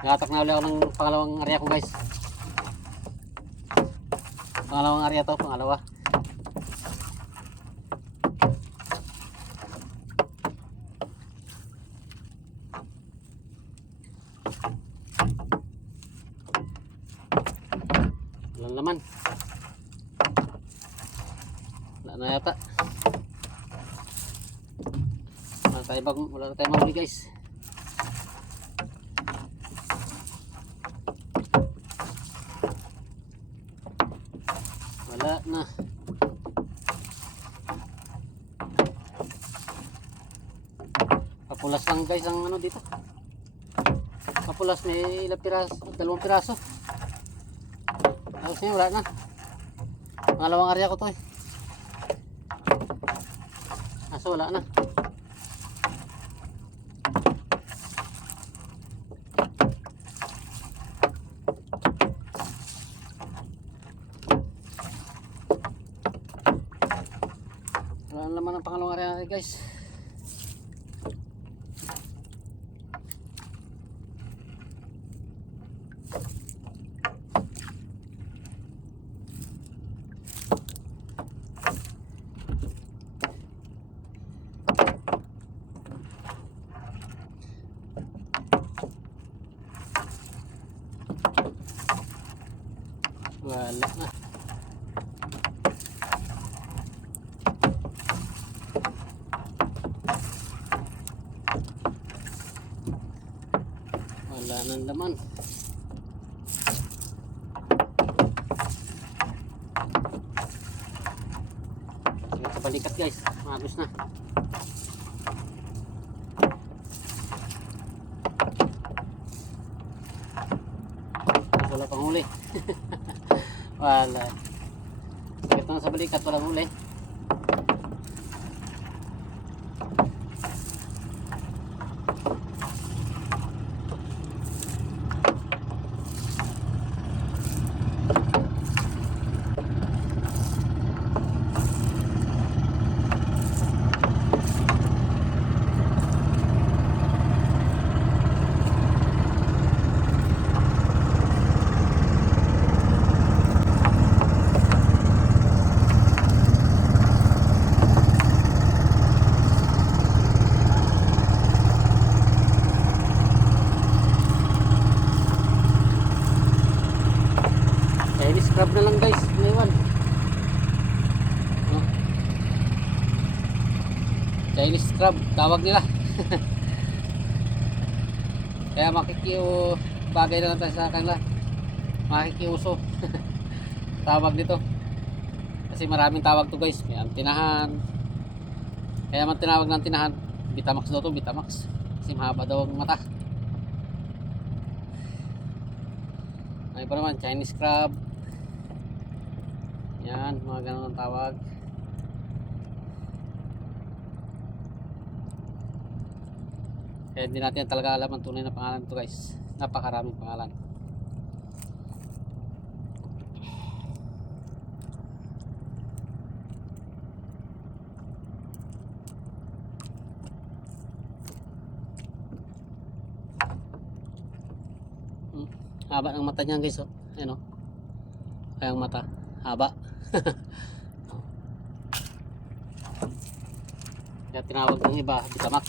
Nagatak na ulit ako ng pangalawang area ko guys. Pangalawang area to, pangalawa. Walang laman. Wala na yata. Wala na tayo mahuli guys. Wala na. Papulas lang guys ang ano dito. Papulas may ilang piraso, 2 piraso. Tapos niya wala na. Pangalawang area ko to eh. Aso wala na. Wala na naman ang pangalawang area guys. Wala na. Wala nang laman. Sige sa balikat guys, maagos na. Wala pang huli. Wala. Sakit na sa balikat, walang huli. Chinese crab na lang guys, naiwan. No? Chinese crab, tawag nila. Kaya bagay na lang tayo sa kanila. Makikiuso. Tawag nito. Kasi maraming tawag to guys. May antinahan. Kaya man tinawag ng antinahan, Betamax daw to, Betamax. Kasi mahaba daw ang mata. Ay pa naman, Chinese crab. Yan, mga ganun ang tawag. Kaya hindi natin talaga alam ang tunay na pangalan ito guys. Napakaraming pangalan. Haba ng mata niya guys, oh. Ayan, oh. Kaya ang mata, haba. Kaya tinawag ng iba, Betamax.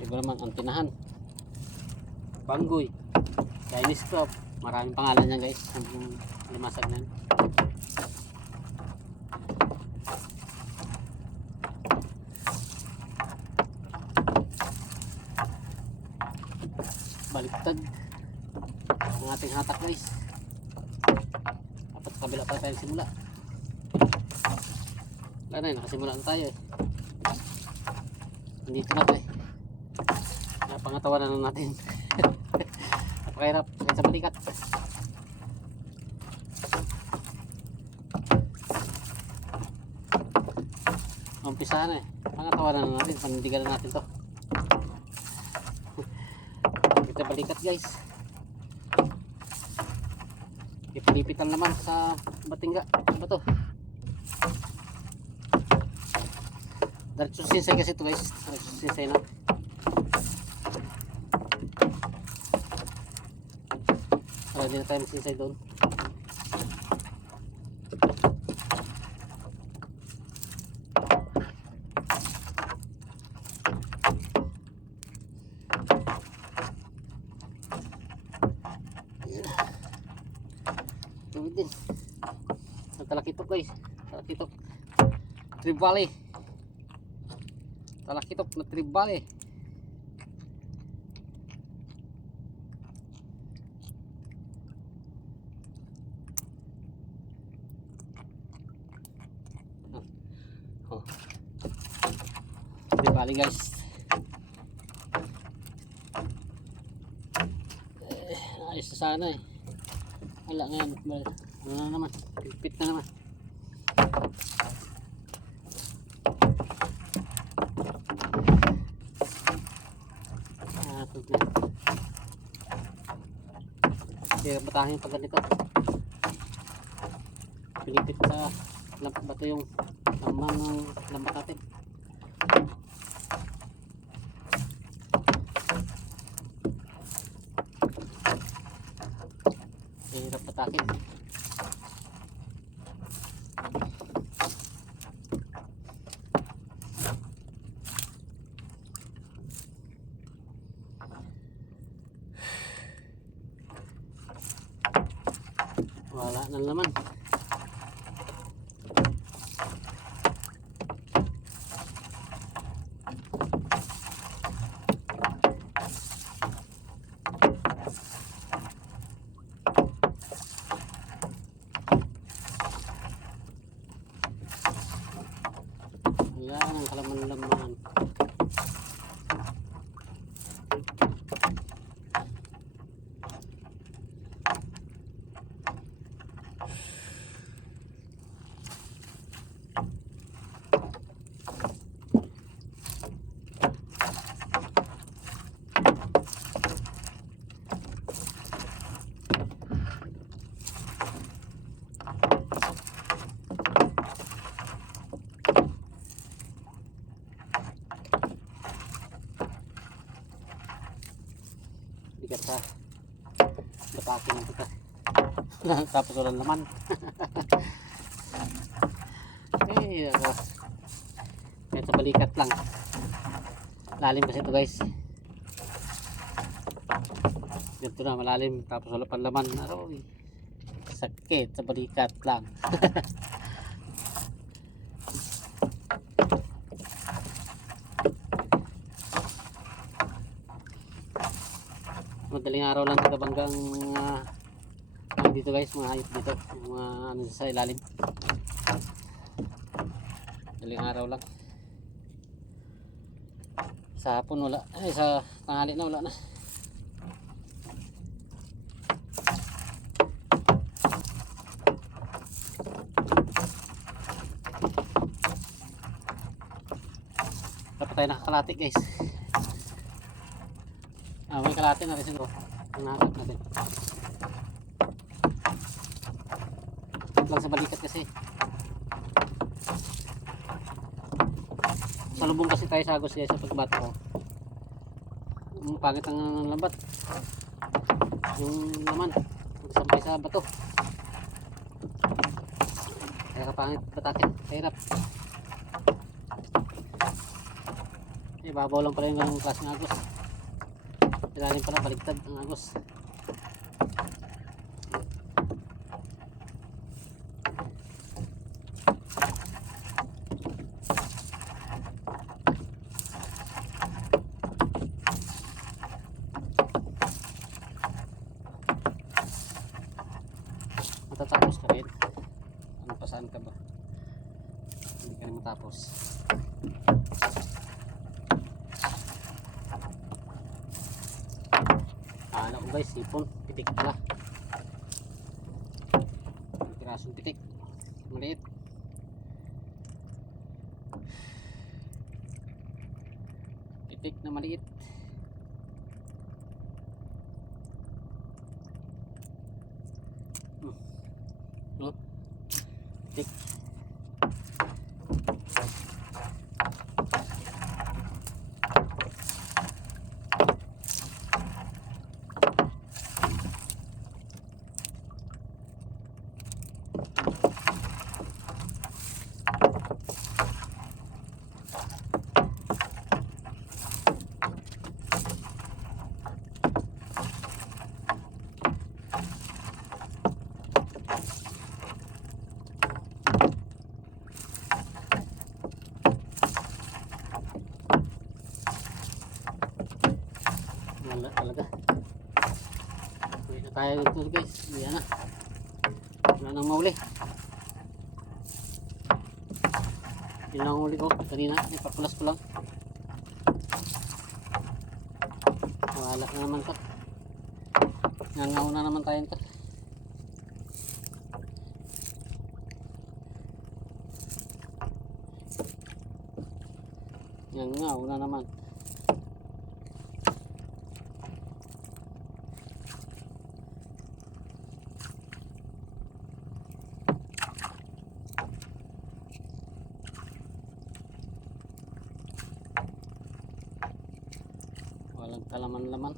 Iba naman, antinahan, banggoy, Chinese crab. Maraming pangalan yan guys. Ang limasag na yan. Baliktad ang ating hatak guys. Dapat kabila pa tayo simula. Wala na, nakasimula na tayo eh. Nandito na tayo. Napangatawanan na natin. Napakahirap sa balikat. Umpisahan eh. Pangatawanan na natin. Panindigan na natin to. Kita balikat guys. Ipalipitan naman sa batingga. Ano ba to? Diretso sinsay kasi ito guys. Diretso sinsay na. Para hindi na tayo magsinsay doon. Tuwid din. Talakitok guys. Talakitok. Trip Valley. Talakitok na Trip Valley. Oh. Trip Valley guys. Ayos na sana eh. Wala ngayon. Ano na naman. Pipit na naman. Ito na. Kaya batahin pag ganito. Pilipit sa bato yung lamang ng lambat natin. Hirap patakin. Wala na naman. Wala nang kalaman-laman. Bigat sa batakin ng kita. Tapos walang laman. Eh, kahit sa balikat lang. Lalim kasi ito guys. Ganito na malalim. Tapos wala pang laman. Aroy, sakit sa balikat lang. Madaling araw lang dito hanggang dito guys, mga hayop dito, mga ano sa ilalim. Madaling araw lang. Sa hapon wala, ay sa tanghali na wala na. Dapat tayo nakakalati guys. May kalate na rin siguro. Ang nakakap natin. Lang sa balikat kasi. Salubong kasi tayo sa agos guys sa pagbato ko. Pangit ang lambat. Yung laman. Magsampay sa bato. Kaya kapangit batakin. Hirap. Babaw lang pala yung ganong klaseng agos. Ilalim pala, baligtad ang agos. Matatapos ka rin. Ano pa, saan ka ba? Hindi ka rin matapos. Alam ko guys, sipon, pitik pala. Pirasong pitik, maliit. Pitik na maliit. No? Pitik. Wala talaga. Uwi na tayo dito guys. Yan na. Wala nang mauli. Yun lang ang huli ko. Kanina, ipapulas ko lang. Wala na naman to. Nangaw na naman tayo to. Nangaw na naman. Walang kalaman-laman.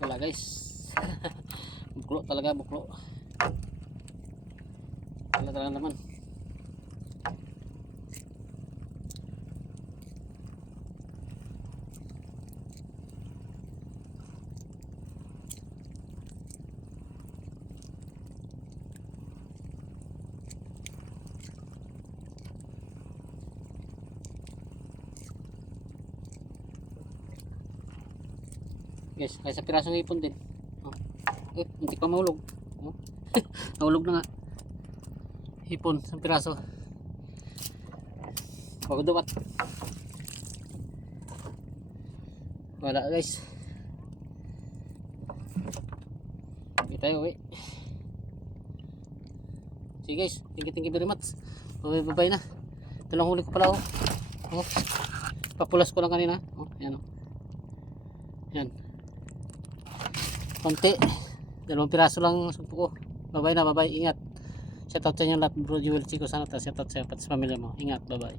Wala guys. Buklo talaga, buklo. Wala talaga naman. Guys, kaya sa pirasong ipon din. Oh. Hindi pa mahulog. Oh. Nahulog na nga. Ipon sa piraso. Pagdubat. Wala guys. Hindi tayo uwi. Sige guys, thank you very much. Bye na. Ito lang huli ko pala oh. Oh. Papulas ko lang kanina. Oh, yan oh. Yan. Konti. 2 piraso lang sumpo ko. Bye na, bye. Ingat. Shoutout sa inyo lahat, bro Jewel Chico. Sana ta shoutout sa pati sa pamilya mo. Ingat, bye.